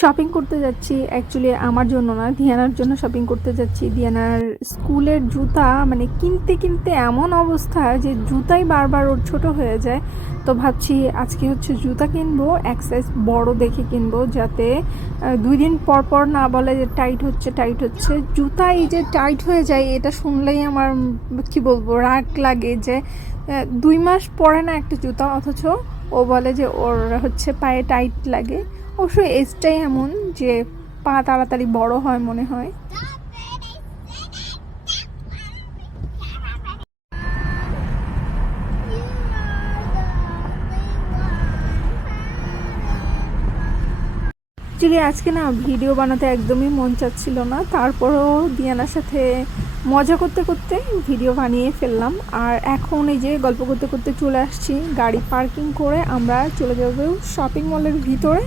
Shopping করতে যাচ্ছি। Actually আমার জন্য না, দিয়ানার জন্য শপিং করতে যাচ্ছি। দিয়ানার স্কুলের জুতা মানে কিনতে কিনতে এমন অবস্থা যে জুতাই বারবার ওর ছোট হয়ে যায়। তো ভাবছি আজকে হচ্ছে জুতা কিনবো, এক সাইজ বড় দেখে কিনবো, যাতে দুই দিন পর পর না বলে যে টাইট হচ্ছে টাইট হচ্ছে। জুতা এই যে টাইট হয়ে যায়, এটা শুনলেই আমার, কি বলব, রাগ লাগে যে দুই মাস পরে না একটা জুতা, অথচ ও বলে যে ওর হচ্ছে পায়ে টাইট লাগে। অবশ্য এজটাই এমন যে পা তাড়াতাড়ি বড় হয় মনে হয়। অ্যাকচুয়ালি আজকে না ভিডিও বানাতে একদমই মন চাচ্ছিল না, তারপরও দিয়ানার সাথে মজা করতে করতে ভিডিও বানিয়ে ফেললাম। আর এখন এই যে গল্প করতে করতে চলে আসছি গাড়ি পার্কিং করে, আমরা চলে যাব শপিং মলের ভিতরে।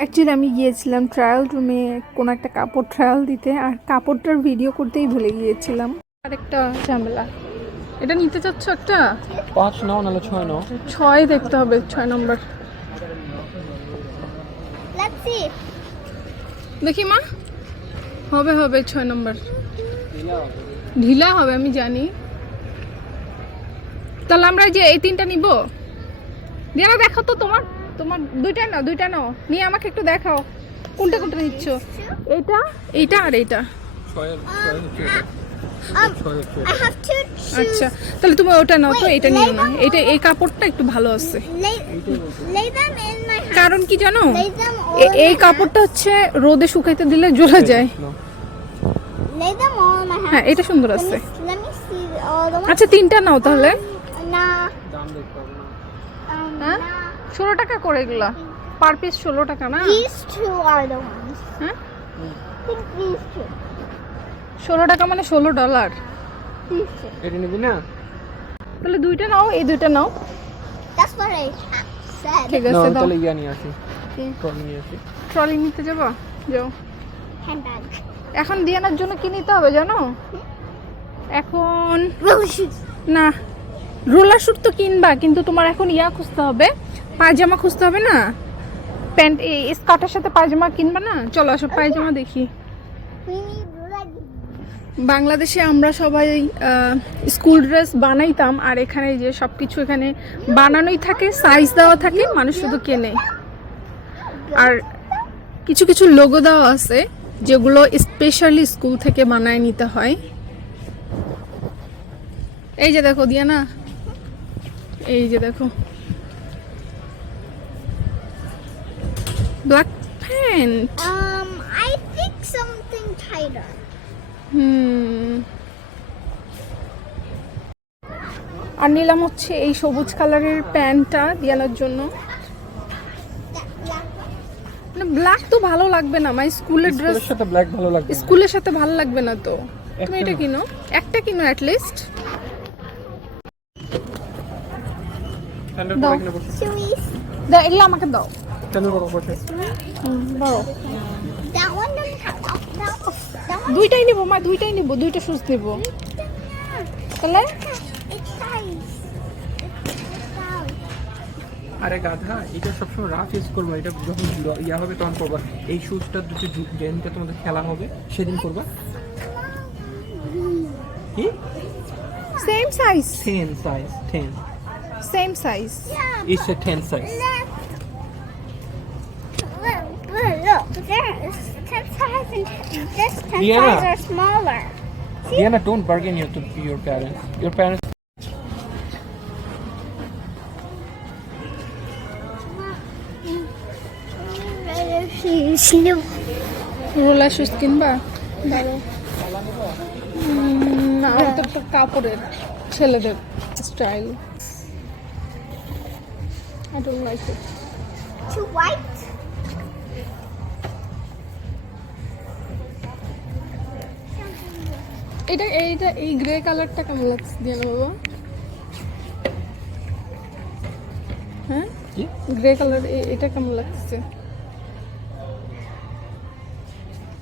অ্যাকচুয়ালি আমি গিয়েছিলাম ট্রায়াল রুমে কোনো একটা কাপড় ট্রায়াল দিতে আর কাপড়টার ভিডিও করতেই ভুলে গিয়েছিলাম। আরেকটা ঝামেলা। এটা নিতে চাচ্ছ একটা? পাঁচ নাও নাহলে ছয় নাও। ছয় দেখতে হবে ছয় নম্বর। দেখি মা। হবে হবে ছয় নম্বর। ঢিলা হবে আমি জানি। তাহলে আমরা এই যে এই তিনটা নিব? দিয়ে দেখো তো তোমার তোমার দুইটা নাও দুইটা নাও। নিয়ে আমাকে একটু দেখাও। কোনটা কোনটা নিচ্ছ? এইটা? এইটা আর এইটা। এটা। Um. আচ্ছা তাহলে তুমি ওটা নাও তো এটা নিও। না এটা এই কাপড়টা একটু ভালো আছে. কারণ কি জানো? এই কাপড়টা হচ্ছে রোদে শুকাইতে দিলে জ্বলে যায়. হ্যাঁ এটা সুন্দর আছে। ones. আচ্ছা তিনটা নাও তাহলে। হবে না। Um, হ্যাঁ. ষোলো টাকা করে এগুলা। পার পিস ষোলো টাকা না. হ্যাঁ. ষোলো টাকা মানে ষোলো ডলার এটা নিবি না? তাহলে দুইটা নাও এই দুইটা নাও. ঠিক আছে তাহলে ইয়া নিয়ে আসি। ট্রলি নিয়ে আসি। ট্রলি নিতে যাব? যাও। এখন দিয়ানার জন্য কি নিতে হবে জানো? এখন না রোলার শুট তো কিনবা কিন্তু তোমার এখন ইয়া খুঁজতে হবে। পায়জামা খুঁজতে হবে না? প্যান্ট এই স্কার্টের সাথে পায়জামা কিনবা না? চলো আসো পায়জামা দেখি. বাংলাদেশে আমরা সবাই স্কুল ড্রেস বানাইতাম আর এখানে যে সব কিছু এখানে বানানোই থাকে সাইজ দেওয়া থাকে মানুষ শুধু কেনে। আর কিছু কিছু লোগো দেওয়া আছে যেগুলো স্পেশালি স্কুল থেকে বানায় নিতে হয়। এই যে দেখো দিয়া না এই যে দেখো। Black pant Um, I think something tighter. হুম আর নিলাম হচ্ছে এই সবুজ কালারের প্যান্টটা দিয়ানোর জন্য black one. মানে ব্ল্যাক তো ভালো লাগবে না মাই স্কুলের ড্রেস সাথে ব্ল্যাক ভালো লাগবে না। স্কুলের সাথে ভালো লাগবে না তো তুমি এটা। কিনো একটা কিনো অ্যাট লিস্ট. দাও এগুলো আমাকে দাও হুম, বড় one. দুইটাই নিবো মা দুইটাই নিবো দুইটা শুজ নিবো। তাহলে. আরে গাধা এটা সবসময় রাফ ইউজ করব এটা যখন ইয়া হবে তখন করবা। এই শুজটা দুটো যেদিনকে তোমাদের খেলা হবে সেদিন করবা। কি? Same size ten size ten same size. It's a ten size ten size and this ten Yeah. size are smaller. Diana, don't bargain your to your parents. Your parents. Slow. Roller shoes কিনবা উম, না ওটা তো কাপড়ের ছেলেদের style I don't like it Too white. এটা এইটা এই grey কালারটা কেমন লাগছে? দিয়ে না বাবা। হ্যাঁ? গ্রে কালার এটা কেমন লাগছে?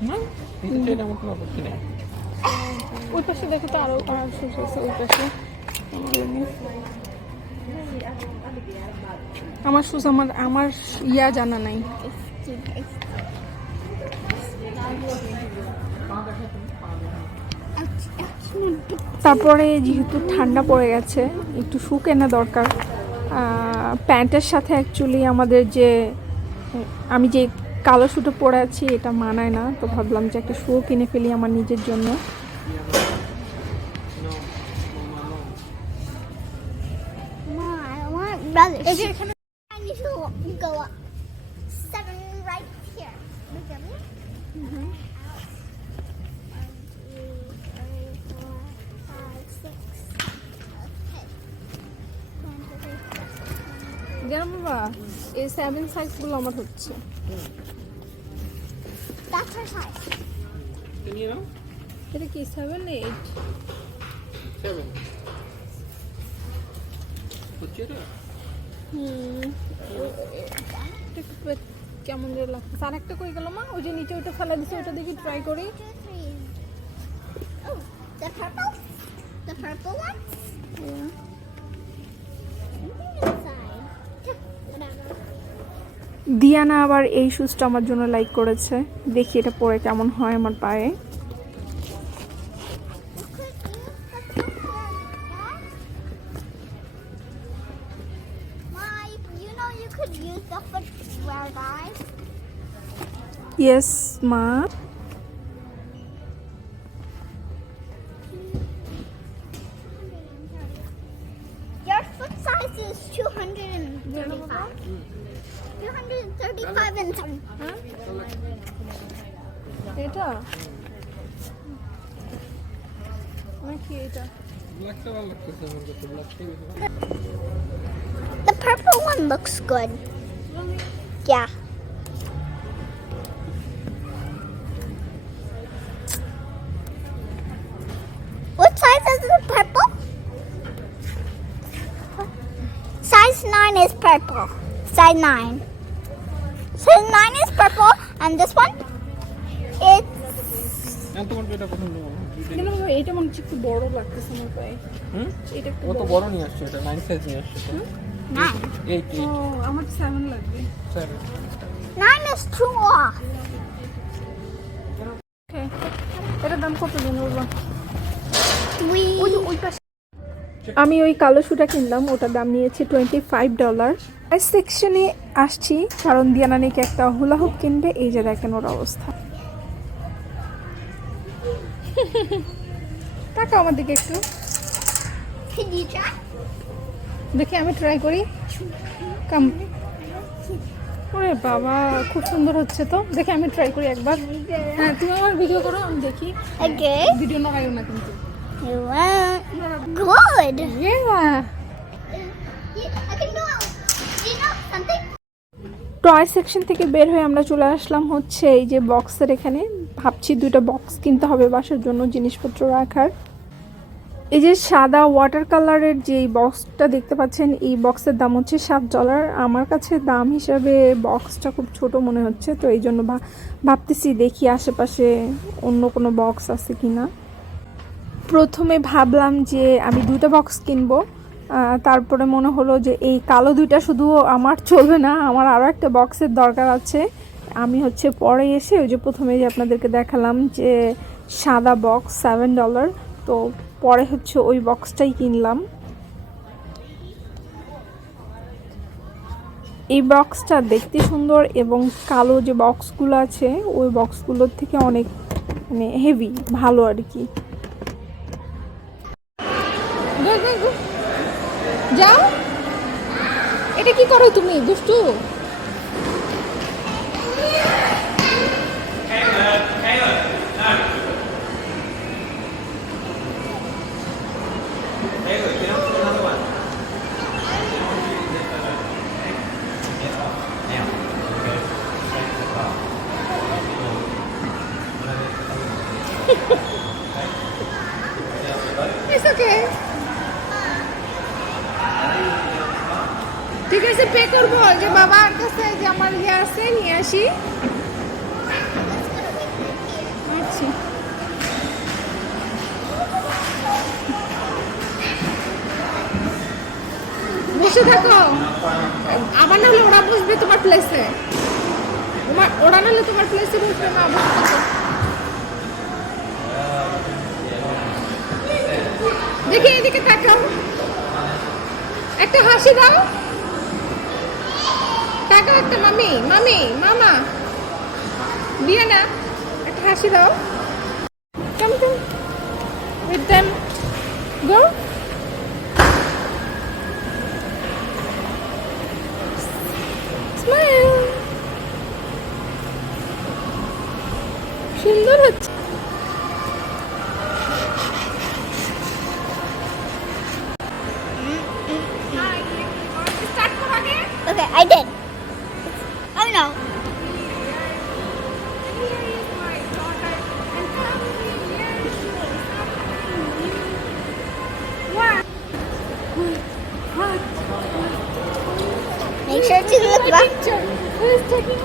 না এটা তো এটা আপত্তি নেই। ওই পাশে দেখো তো আরও আর শুজ আছে ওই পাশে। আমার শুজ আমার আমার ইয়া জানা নাই। তারপরে যেহেতু ঠান্ডা পড়ে গেছে, একটু শু কেনা দরকার। প্যান্টের সাথে অ্যাকচুয়ালি আমাদের যে, আমি যে কালো শুটো পরে আছি, এটা মানায় না। তো ভাবলাম যে একটা শু কিনে ফেলি আমার নিজের জন্য। Four. জানো এই সেভেন সাইজগুলো আমার হচ্ছে এটা কি সেভেন এইট সেভেন কেমন যে লাগছে আর একটা কই গেল মা ওই যে নিচে ওইটা ফেলা দিছে ওইটা দেখি ট্রাই করি. Oh, the purple? The purple one? Anything দিয়ানা আবার এই শ্যুজটা আমার জন্য লাইক করেছে। দেখি এটা পরে কেমন হয় আমার পায়ে। ইয়েস মা 235 and some. এটা নাকি এটা ব্ল্যাকটা ভালো লাগতেছে আমার কাছে ব্ল্যাকটাই বেশি ভালো The purple one looks good. Yeah. What size is the purple? Size 9 is purple. Size 9. Size 9 is purple, and this one? It's. এখন তোমার যেটা পছন্দ মনে হয় দুইটাই। কেন বাবা, এটা মনে হচ্ছে একটু বড় লাগতেছে আমার পায়ে হুম এটা একটু ও তো বড়। বড় নিয়ে আসছে এটা নাইন সাইজ নিয়ে আসছে Nine. এইট ও এইট আমার সেভেন লাগবে seven Nine is too off. Okay. এটার দাম কত দিন বলব We. ওই পাশে আমি ওই কালো শুটা কিনলাম ওটার দাম নিয়েছে টোয়েন্টি ফাইভ ডলার প্রাইস সেকশনে আসছি কারণ দিয়ানা নাকি একটা হুলা হুপ কিনবে এই যে দেখেন ওর অবস্থা। টাকা আমার দিকে একটু। দেখি আমি ট্রাই করি। কাম ওরে বাবা খুব সুন্দর হচ্ছে তো। দেখি আমি ট্রাই করি একবার। হ্যাঁ তুমি আমার ভিডিও করো আমি দেখি। ভিডিও না কিন্তু। You want good. Yeah. Toy section থেকে বের হয়ে আমরা চলে আসলাম হচ্ছে এই যে বক্সের এখানে ভাবছি দুটো বক্স কিনতে হবে বাসার জন্য জিনিসপত্র রাখার এই যে সাদা ওয়াটার কালারের যে বক্সটা দেখতে পাচ্ছেন, এই বক্সের দাম হচ্ছে সাত ডলার আমার কাছে দাম হিসাবে বক্সটা খুব ছোট মনে হচ্ছে, তো এই জন্য ভাবতেছি দেখি আশেপাশে অন্য কোনো বক্স আছে কি না প্রথমে ভাবলাম যে আমি দুটো বক্স কিনবো। তারপরে মনে হলো যে এই কালো দুইটা শুধু আমার চলবে না, আমার আরও একটা বক্সের দরকার আছে। আমি হচ্ছে পরে এসে ওই যে প্রথমে যে আপনাদেরকে দেখালাম যে সাদা বক্স সেভেন ডলার তো পরে হচ্ছে ওই বক্সটাই কিনলাম। এই বক্সটা দেখতে সুন্দর এবং কালো যে বক্সগুলো আছে, ওই বক্সগুলোর থেকে অনেক মানে হেভি ভালো আর কি। যাও। এটা কি করো তুমি দুষ্টু? ঠিক আছে পে করব যে বাবার কাছে যে আমার ইয়ে আছে, নিয়ে আসি। আচ্ছা। বসে থাকো। আবার নাহলে ওরা বসবে তোমার প্লেসে তোমার, ওরা নাহলে তোমার প্লেসে বসবে না দেখি, এদিকে তাকাও। একটা হাসি দাও। তাকাও একটা মামি মামি মামা। দিয়ে না একটা হাসি দাও। taking